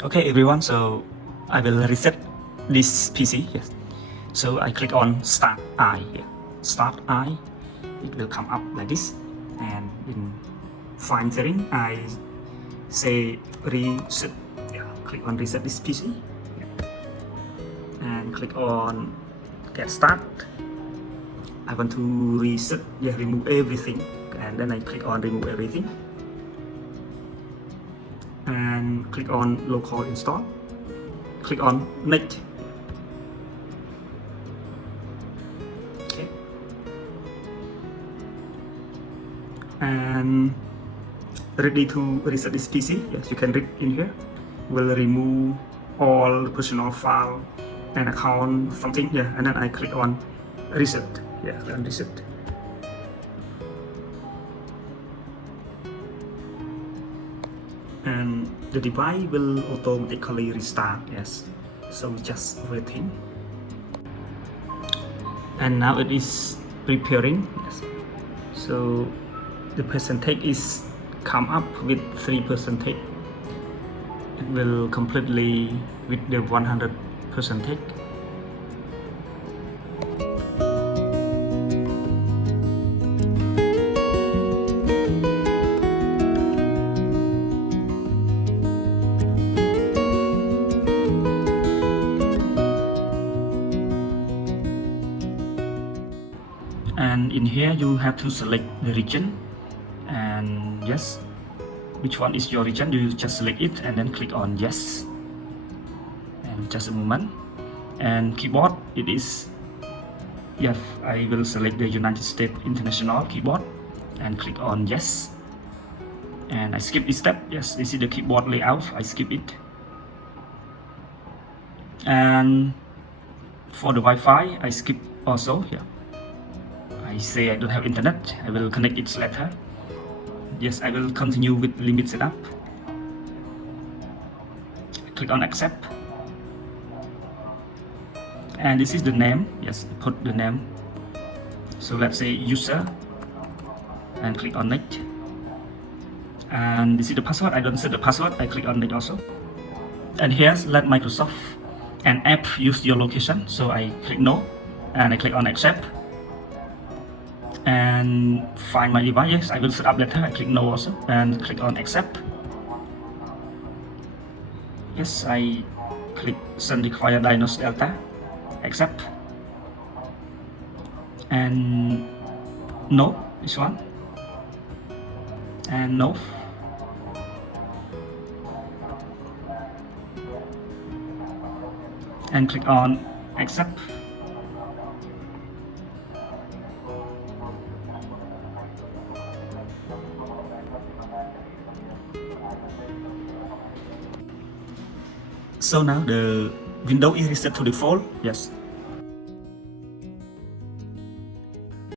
Okay everyone, so I will reset this PC. Yes. So I click on Start I. Yeah. Start I. It will come up like this. And in File Setting, I say reset. Yeah. Click on reset this PC. Yeah. And click on Get Start. I want to reset. Yeah, remove everything. And then I click on Remove Everything. And click on Local Install. Click on Next. Okay. And ready to reset this PC. Yes, you can read in here. Will remove all personal file and account something. Yeah, and then I click on reset. Yeah, and reset. And the device will automatically restart. Yes, so just waiting. And now it is preparing. Yes. So the percentage is come up with 3%. It will completely with the 100%. And in here you have to select the region, and yes, which one is your region, you just select it and then click on yes. And just a moment. And keyboard, it is, yes, I will select the United States International keyboard and click on yes. And I skip this step. Yes, this is the keyboard layout, I skip it. And for the Wi-Fi, I skip also. Yeah, I say I don't have internet, I will connect it later. Yes, I will continue with limit setup. Click on accept. And this is the name. Yes, put the name. So let's say user, and click on next. And this is the password. I don't set the password, I click on next also. And here's let Microsoft and app use your location, so I click no, and I click on accept. And find my device. Yes, I will set up later, I click no also, and click on accept. Yes, I click send require Dinos Delta, accept. And no, this one, and no. And click on accept. So now the window is reset to default. Yes,